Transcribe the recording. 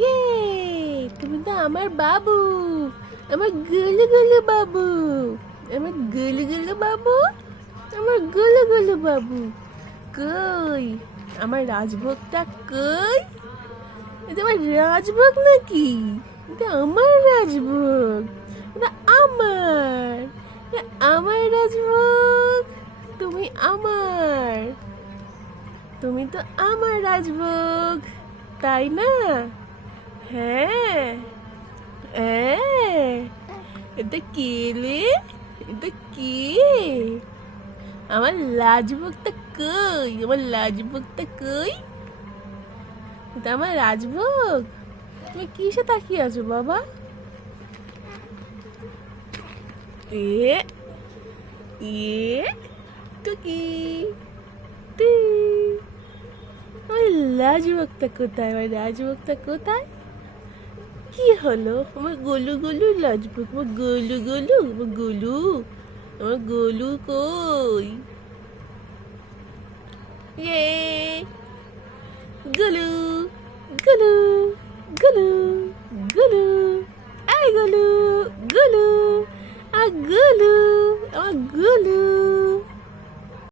ইয়ে, তুমি তো আমার বাবু, আমার গুলু গুলু বাবু, আমার গুলু গুলু বাবু, আমার গুলু গুলু বাবু। কই আমার রাজভোগটা কই? এটা আমার রাজভোগ নাকি? এটা আমার রাজভোগ, এটা আমার, এটা আমার রাজভোগ। তুমি আমার, তুমি তো আমার রাজভোগ, তাই না? হ্যাঁ, হ্যাঁ। এটা কে রে? এটা কে? আমার রাজভোগটা কই? আমার রাজভোগটা কই? এটা আমার রাজভোগ। তুমি কিসে তাকিয়ে আছো বাবা? এ এ টুকি টি। আমার রাজভোগটা কোথায়? আমার রাজভোগটা কোথায়? কি হলো? আমার গোলু গোলু রাজভোগ, আমার গোলু গোলু, আমার গোলু, আমার গোলু কই? ইয়ে, গোলু গোলু গোলু গোলু, এই গোলু গোলু, আমার গোলু, আমার গোলু।